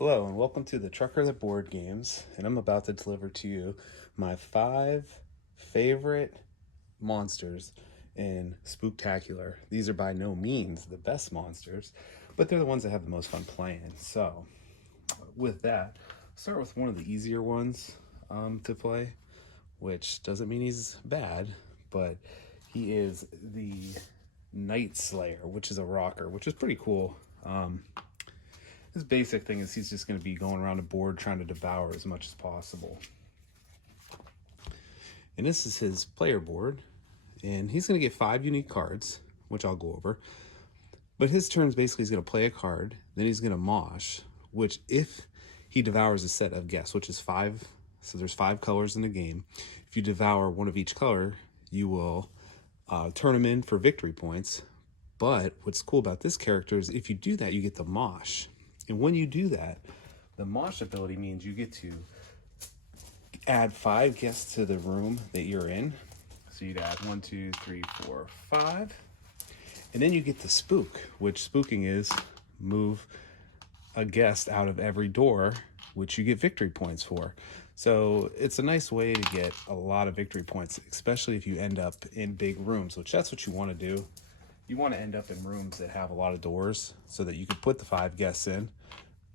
Hello and welcome to the Trucker That Board Games, and I'm about to deliver to you my 5 favorite monsters in Spooktacular. These are by no means the best monsters, but they're the ones that have the most fun playing. So, with that, I'll start with one of the easier ones to play, which doesn't mean he's bad, but he is the Night Slayer, which is a rocker, which is pretty cool. His basic thing is he's just going to be going around a board trying to devour as much as possible. And this is his player board. And he's going to get 5 unique cards, which I'll go over. But his turn is basically he's going to play a card, then he's going to mosh, which if he devours a set of guests, which is 5, so there's 5 colors in the game. If you devour one of each color, you will turn them in for victory points. But what's cool about this character is if you do that, you get the mosh. And when you do that, the mosh ability means you get to add 5 guests to the room that you're in. So you'd add 1, 2, 3, 4, 5. And then you get the spook, which spooking is move a guest out of every door, which you get victory points for. So it's a nice way to get a lot of victory points, especially if you end up in big rooms, which that's what you want to do. You want to end up in rooms that have a lot of doors so that you can put the 5 guests in.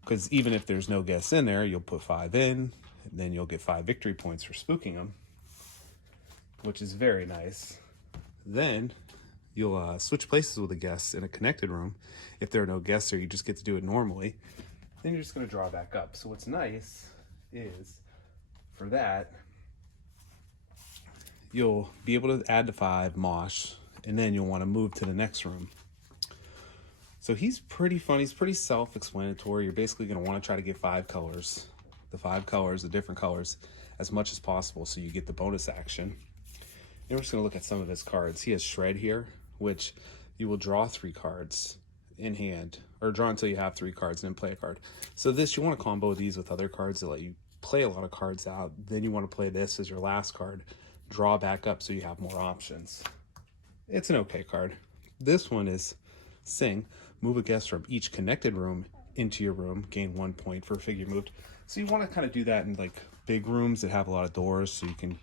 Because even if there's no guests in there, you'll put 5 in, and then you'll get 5 victory points for spooking them, which is very nice. Then you'll switch places with the guests in a connected room. If there are no guests there, you just get to do it normally. Then you're just going to draw back up. So what's nice is, for that, you'll be able to add to 5 mosh, and then you'll want to move to the next room. So he's pretty fun. He's pretty self-explanatory. You're basically going to want to try to get 5 colors. The 5 colors, the different colors, as much as possible so you get the bonus action. And we're just going to look at some of his cards. He has Shred here, which you will draw 3 cards in hand, or draw until you have 3 cards and then play a card. So this, you want to combo these with other cards that let you play a lot of cards out. Then you want to play this as your last card. Draw back up so you have more options. It's an okay card. This one is Sing. Move a guest from each connected room into your room, gain 1 point for a figure moved. So you want to kind of do that in like big rooms that have a lot of doors so you can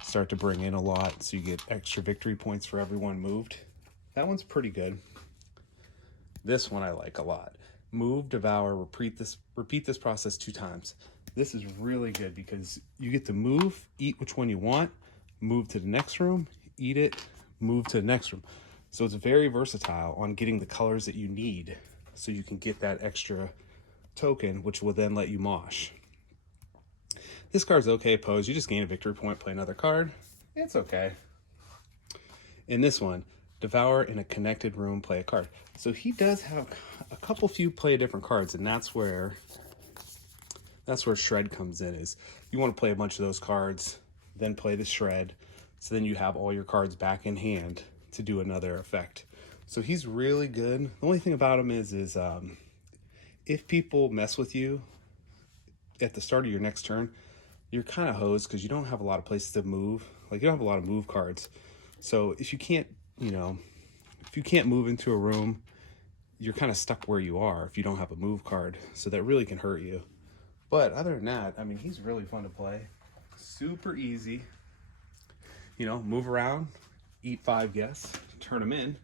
start to bring in a lot so you get extra victory points for everyone moved. That one's pretty good. This one I like a lot. Move, devour, repeat this process 2 times. This is really good because you get to move, eat which one you want, move to the next room, eat it, move to the next room. So it's very versatile on getting the colors that you need so you can get that extra token, which will then let you mosh. This card's okay posed. You just gain a victory point, play another card. It's okay. In this one, devour in a connected room, play a card. So he does have a couple few play different cards, and that's where Shred comes in. Is you want to play a bunch of those cards, then play the Shred, so then you have all your cards back in hand to do another effect. So he's really good. The only thing about him is if people mess with you at the start of your next turn, you're kind of hosed because you don't have a lot of places to move. Like, you don't have a lot of move cards. So if you can't, if you can't move into a room, you're kind of stuck where you are if you don't have a move card. So that really can hurt you. But other than that, I mean, he's really fun to play. Super easy. Move around, eat 5 guests, turn them in,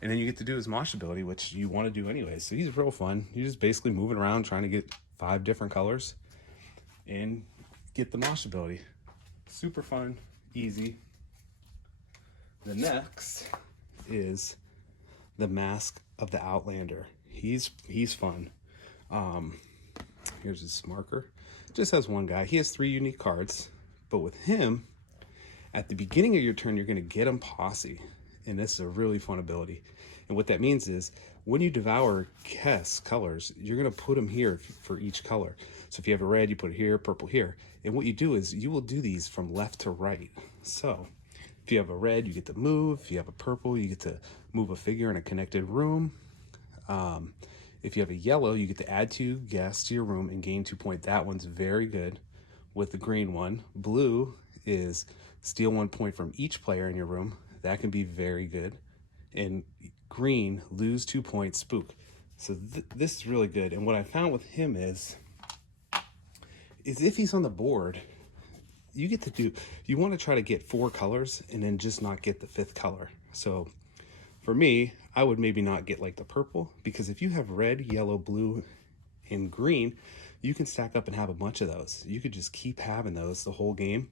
and then you get to do his mosh ability, which you want to do anyway. So he's real fun. You're just basically moving around trying to get 5 different colors and get the mosh ability. Super fun, easy. The next is the Mask of the Outlander. He's fun. Here's his marker. Just has 1 guy. He has 3 unique cards, but with him, at the beginning of your turn, you're going to get him Posse, and this is a really fun ability. And what that means is when you devour guest colors, you're going to put them here for each color. So if you have a red, you put it here, purple here. And what you do is you will do these from left to right. So if you have a red, you get to move. If you have a purple, you get to move a figure in a connected room. If you have a yellow, you get to add 2 guests to your room and gain 2 points. That one's very good. With the green one, blue is steal 1 point from each player in your room. That can be very good. And green, lose 2 points, spook. So this is really good. And what I found with him is if he's on the board, you get to do, you want to try to get 4 colors and then just not get the 5th color. So for me, I would maybe not get like the purple, because if you have red, yellow, blue, and green, you can stack up and have a bunch of those. You could just keep having those the whole game.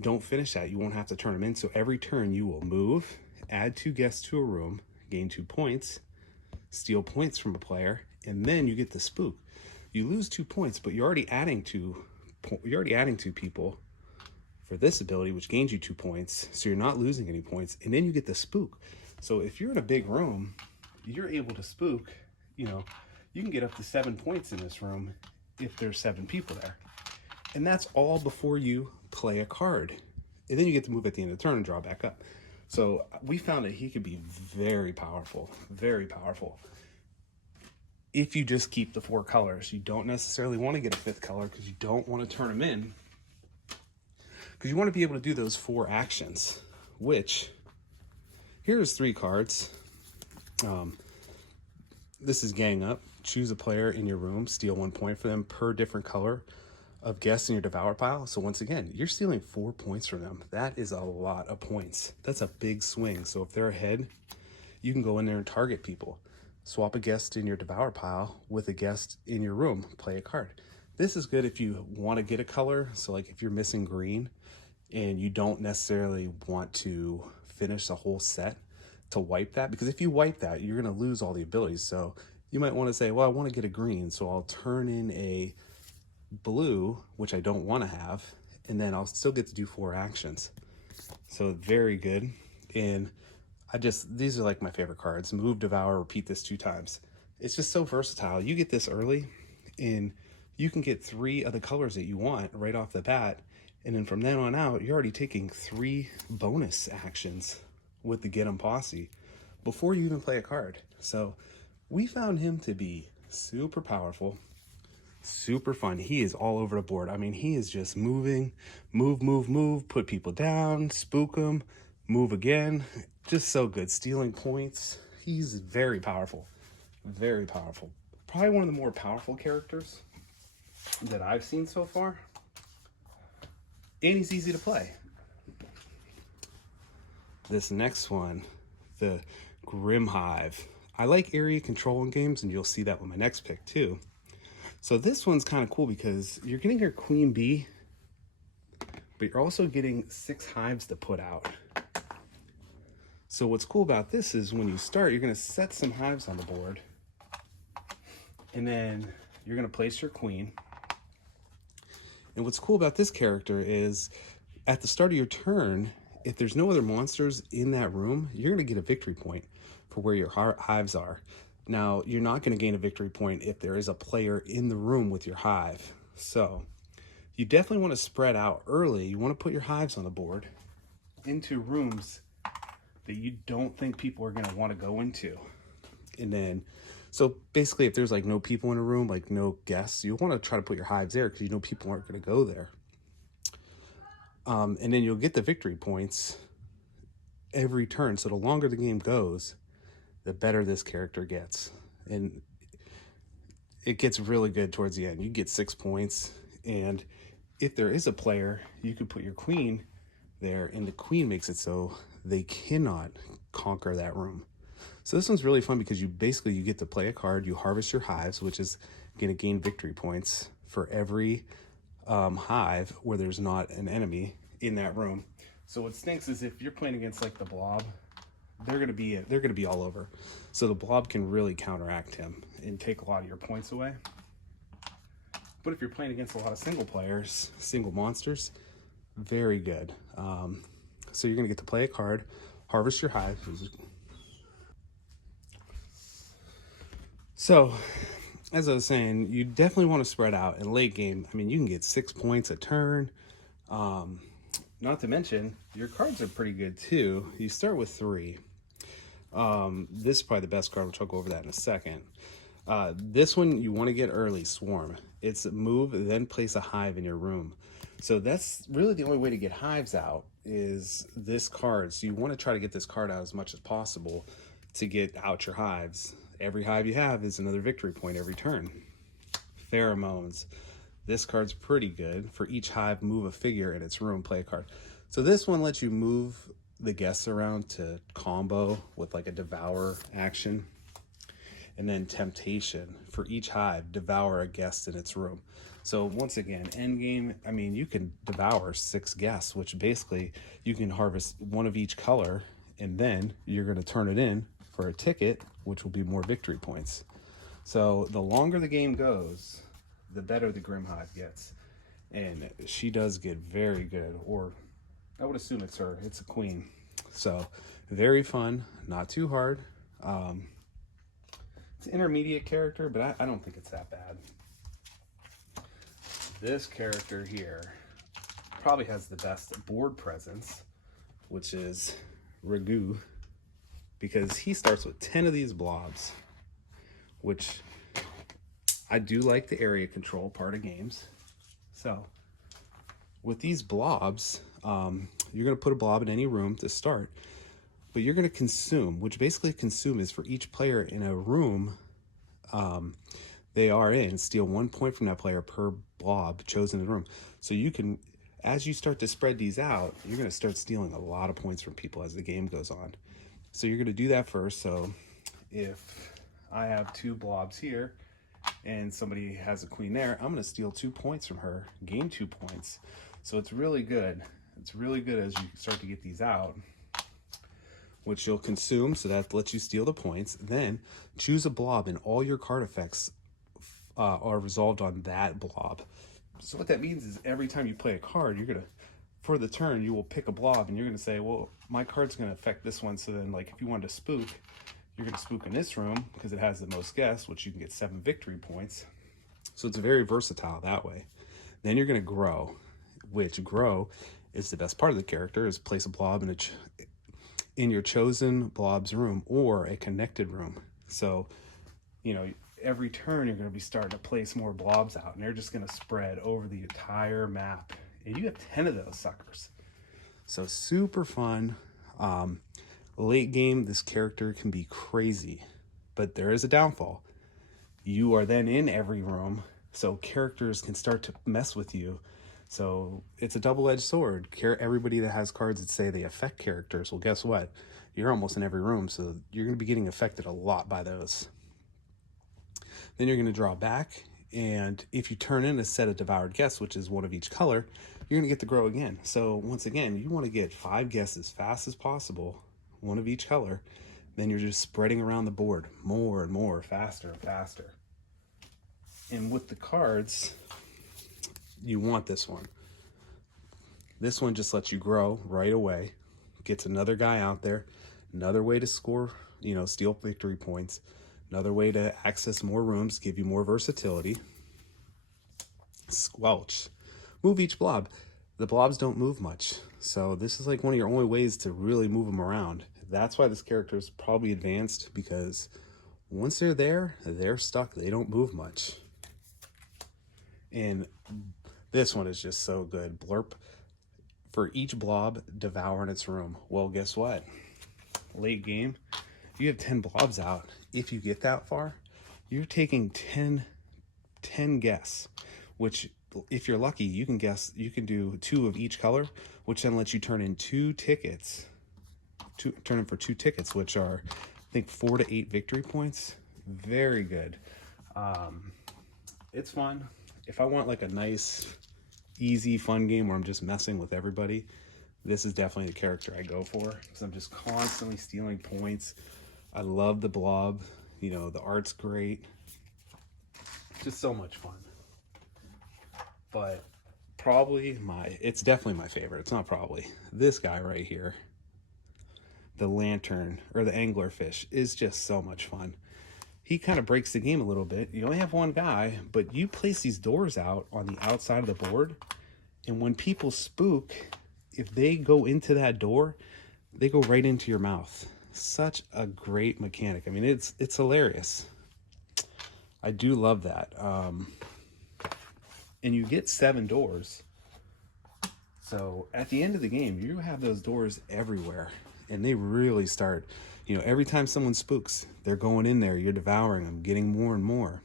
Don't finish that. You won't have to turn them in. So every turn you will move, add 2 guests to a room, gain 2 points, steal points from a player, and then you get the spook. You lose 2 points, but you're already adding 2 people for this ability, which gains you 2 points. So you're not losing any points, and then you get the spook. So if you're in a big room, you're able to spook, you know, you can get up to 7 points in this room if there's 7 people there. And that's all before you play a card. And then you get to move at the end of the turn and draw back up. So we found that he could be very powerful, very powerful. If you just keep the 4 colors, you don't necessarily want to get a 5th color because you don't want to turn them in. Because you want to be able to do those 4 actions, which here's 3 cards. This is Gang Up. Choose a player in your room, steal 1 point for them per different color of guests in your devour pile. So once again, you're stealing 4 points from them. That is a lot of points. That's a big swing. So if they're ahead, you can go in there and target people. Swap a guest in your devour pile with a guest in your room, play a card. This is good if you want to get a color. So like if you're missing green and you don't necessarily want to finish the whole set to wipe that, because if you wipe that, you're going to lose all the abilities. So you might want to say, well, I want to get a green, so I'll turn in a blue, which I don't want to have, and then I'll still get to do 4 actions. So very good. And these are like my favorite cards. Move, devour, repeat this 2 times. It's just so versatile. You get this early and you can get 3 of the colors that you want right off the bat. And then from then on out, you're already taking 3 bonus actions with the Get 'em Posse before you even play a card. So we found him to be super powerful, super fun. He is all over the board. I mean, he is just moving, move, put people down, spook them, move again. Just so good. Stealing points. He's very powerful. Very powerful. Probably one of the more powerful characters that I've seen so far. And he's easy to play. This next one, the Grim Hive. I like area control in games, and you'll see that with my next pick too. So this one's kind of cool because you're getting your queen bee, but you're also getting 6 hives to put out. So what's cool about this is when you start, you're going to set some hives on the board, and then you're going to place your queen. And what's cool about this character is at the start of your turn, if there's no other monsters in that room, you're going to get a victory point for where your hives are. Now, you're not going to gain a victory point if there is a player in the room with your hive. So you definitely want to spread out early. You want to put your hives on the board into rooms that you don't think people are going to want to go into. And then, so basically if there's like no people in a room, like no guests, you want to try to put your hives there because you know people aren't going to go there. And then you'll get the victory points every turn. So the longer the game goes, the better this character gets. And it gets really good towards the end. You get 6 points. And if there is a player, you could put your queen there, and the queen makes it so they cannot conquer that room. So this one's really fun because you get to play a card, you harvest your hives, which is going to gain victory points for every hive where there's not an enemy in that room. So what stinks is if you're playing against like the blob, they're gonna be all over. So the blob can really counteract him and take a lot of your points away. But if you're playing against a lot of single monsters, very good. So you're gonna get to play a card, harvest your hive. So as I was saying, you definitely want to spread out in late game. I mean, you can get 6 points a turn. Not to mention, your cards are pretty good too. You start with 3. This is probably the best card, which I'll go over that in a second. This one you want to get early, Swarm. It's move, then place a hive in your room. So that's really the only way to get hives out is this card. So you want to try to get this card out as much as possible to get out your hives. Every hive you have is another victory point every turn. Pheromones. This card's pretty good. For each hive, move a figure in its room, play a card. So this one lets you move the guests around to combo with like a devour action. And then temptation. For each hive, devour a guest in its room. So once again, end game, I mean, you can devour 6 guests, which basically you can harvest one of each color, and then you're going to turn it in for a ticket, which will be more victory points. So the longer the game goes, the better the Grim Hive gets. And she does get very good, or I would assume it's her. It's a queen. So very fun, not too hard. It's an intermediate character, but I don't think it's that bad. This character here probably has the best board presence, which is Ragu, because he starts with 10 of these blobs, which I do like the area control part of games. So with these blobs, you're going to put a blob in any room to start, but you're going to consume, which basically consume is for each player in a room they are in, steal 1 point from that player per blob chosen in the room. So you can, as you start to spread these out, you're going to start stealing a lot of points from people as the game goes on. So you're going to do that first. So if I have 2 blobs here and somebody has a queen there, I'm going to steal 2 points from her, gain 2 points. So it's really good. It's really good as you start to get these out, which you'll consume, so that lets you steal the points. Then choose a blob, and all your card effects are resolved on that blob. So what that means is every time you play a card, you're gonna, for the turn, you will pick a blob, and you're gonna say, well, my card's gonna affect this one. So then, like, if you wanted to spook, you're gonna spook in this room because it has the most guests, which you can get 7 victory points. So it's very versatile that way. Then you're gonna grow, which grow is the best part of the character, is place a blob in your chosen blob's room or a connected room. So, you know, every turn you're going to be starting to place more blobs out, and they're just going to spread over the entire map. And you have 10 of those suckers. So super fun. Late game, this character can be crazy, but there is a downfall. You are then in every room, so characters can start to mess with you. So it's a double-edged sword. Everybody that has cards that say they affect characters, well, guess what? You're almost in every room, so you're going to be getting affected a lot by those. Then you're going to draw back, and if you turn in a set of devoured guests, which is 1 of each color, you're going to get to grow again. So once again, you want to get 5 guests as fast as possible, 1 of each color. Then you're just spreading around the board more and more, faster and faster. And with the cards, you want this one. This one just lets you grow right away. Gets another guy out there. Another way to score, you know, steal victory points. Another way to access more rooms, give you more versatility. Squelch. Move each blob. The blobs don't move much. So this is like one of your only ways to really move them around. That's why this character is probably advanced, because once they're there, they're stuck. They don't move much. And this one is just so good. Blurp. For each blob, devour in its room. Well, guess what? Late game, you have 10 blobs out. If you get that far, you're taking 10 guesses, which if you're lucky, you can do 2 of each color, which then lets you turn in 2 tickets. Turn in for 2 tickets, which are, I think, 4 to 8 victory points. Very good. It's fun. If I want like a nice, easy, fun game where I'm just messing with everybody, this is definitely the character I go for, because I'm just constantly stealing points. I love the blob. You know, the art's great. Just so much fun. But probably it's definitely my favorite. It's not probably. This guy right here, the lantern or the anglerfish, is just so much fun. He kind of breaks the game a little bit. You only have 1 guy, but you place these doors out on the outside of the board, and when people spook, if they go into that door, they go right into your mouth. Such a great mechanic. I mean, it's hilarious. I do love that. And you get 7 doors. So at the end of the game, you have those doors everywhere, and they really start, You know, every time someone spooks, they're going in there, you're devouring them, getting more and more.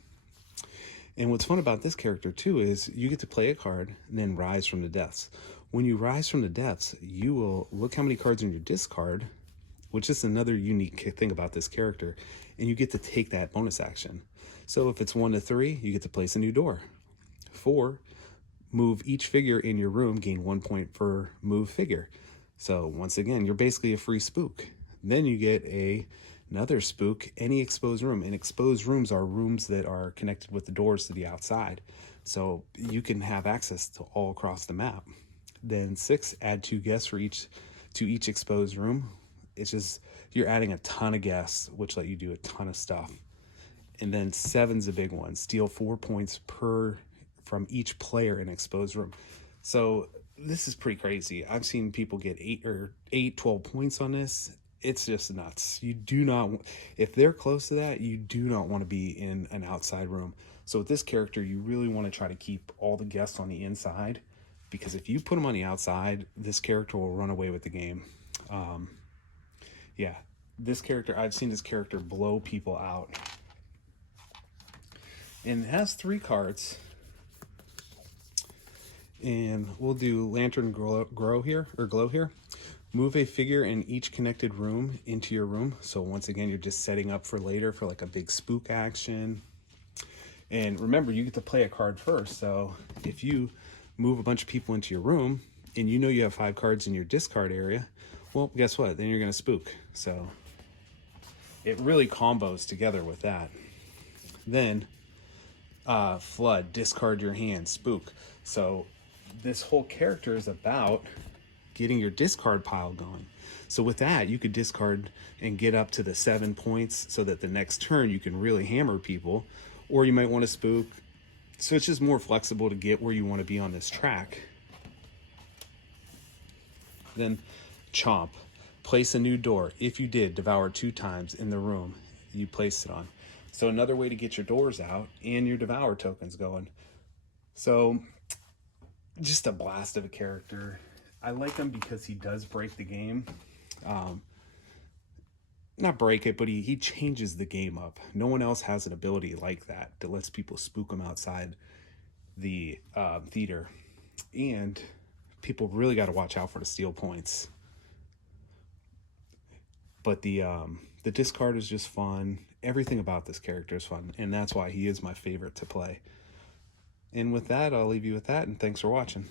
And what's fun about this character too is you get to play a card and then rise from the depths. When you rise from the depths, you will look how many cards in your discard, which is another unique thing about this character, and you get to take that bonus action. So if it's 1 to 3, you get to place a new door. 4, move each figure in your room, gain 1 point per move figure. So once again, you're basically a free spook. Then you get another spook, any exposed room. And exposed rooms are rooms that are connected with the doors to the outside. So you can have access to all across the map. Then 6, add 2 guests for each exposed room. It's just, you're adding a ton of guests, which let you do a ton of stuff. And then 7's a big one. Steal 4 points from each player in exposed room. So this is pretty crazy. I've seen people get 12 points on this. It's just nuts. You do not, if they're close to that, you do not want to be in an outside room. So with this character, you really want to try to keep all the guests on the inside, because if you put them on the outside, this character will run away with the game. Yeah, this character, I've seen this character blow people out. And it has 3 cards. And we'll do Lantern Glow here. Move a figure in each connected room into your room. So once again, you're just setting up for later for like a big spook action. And remember, you get to play a card first. So if you move a bunch of people into your room and you know you have 5 cards in your discard area, well, guess what? Then you're going to spook. So it really combos together with that. Then Flood, discard your hand, spook. So this whole character is about getting your discard pile going. So with that, you could discard and get up to the 7 points so that the next turn you can really hammer people, or you might want to spook. So it's just more flexible to get where you want to be on this track. Then Chomp, place a new door. If you did devour 2 times in the room you placed it on. So another way to get your doors out and your devour tokens going. So just a blast of a character. I like him because he does break the game. Not break it, but he changes the game up. No one else has an ability like that lets people spook them outside the theater. And people really got to watch out for the steal points. But the discard is just fun. Everything about this character is fun, and that's why he is my favorite to play. And with that, I'll leave you with that, and thanks for watching.